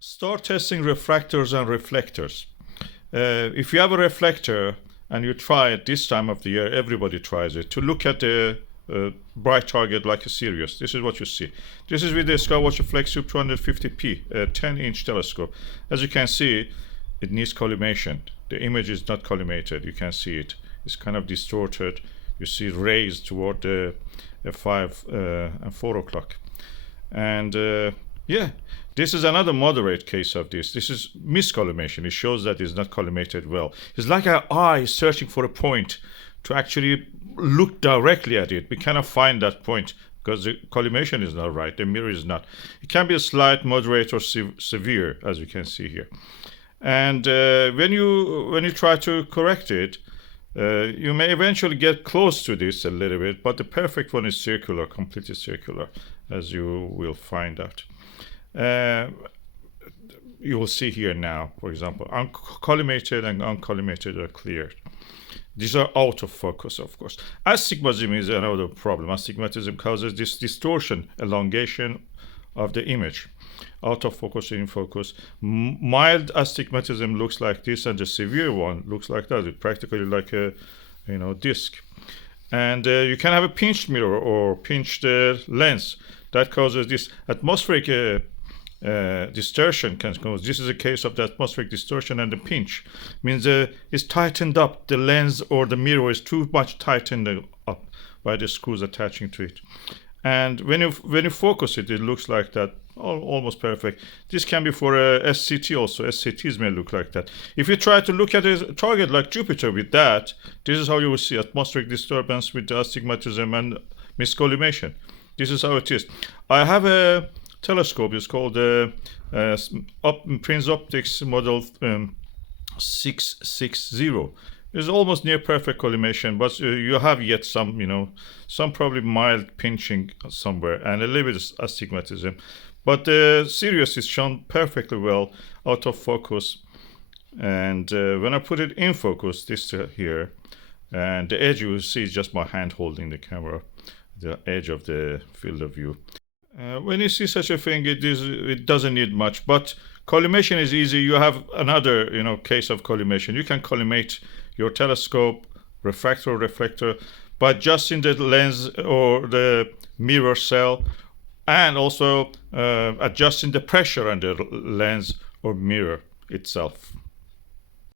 Start testing refractors and reflectors. If you have a reflector and you try it this time of the year, everybody tries it, to look at a bright target like a Sirius. This is what you see. This is with the Skywatcher FlexTube 250p, a 10-inch telescope. As you can see, it needs collimation. The image is not collimated. You can see it. It's kind of distorted. You see rays toward the 5 and 4 o'clock. And yeah, this is another moderate case of this. This is miscollimation. It shows that it's not collimated well. It's like our eye searching for a point to actually look directly at it. We cannot find that point because the collimation is not right. The mirror is not. It can be a slight, moderate, or severe, as you can see here. And when you try to correct it, you may eventually get close to this a little bit, but the perfect one is circular, completely circular, as you will find out. You will see here now, for example, collimated and uncollimated are clear. These are out of focus, of course. Astigmatism is another problem. Astigmatism causes this distortion, elongation of the image. Out of focus, in focus. Mild astigmatism looks like this, and the severe one looks like that. It's practically like a, disc. And you can have a pinched mirror or pinched lens that causes this atmospheric distortion. This is a case of the atmospheric distortion, and the pinch means it's tightened up. The lens or the mirror is too much tightened up by the screws attaching to it. And when you focus it, it looks like that, almost perfect. This can be for a SCT also. SCTs may look like that. If you try to look at a target like Jupiter with that, this is how you will see atmospheric disturbance with the astigmatism and miscollimation. This is how it is. I have a telescope. It's called Prince Optics Model 660. It's almost near perfect collimation, but you have yet some, some probably mild pinching somewhere and a little bit of astigmatism. But the Sirius is shown perfectly well out of focus. And when I put it in focus, this here, and the edge you will see is just my hand holding the camera, the edge of the field of view. When you see such a thing, it doesn't need much, but collimation is easy. You have another, case of collimation. You can collimate your telescope, refractor, reflector, by adjusting the lens or the mirror cell, and also adjusting the pressure on the lens or mirror itself.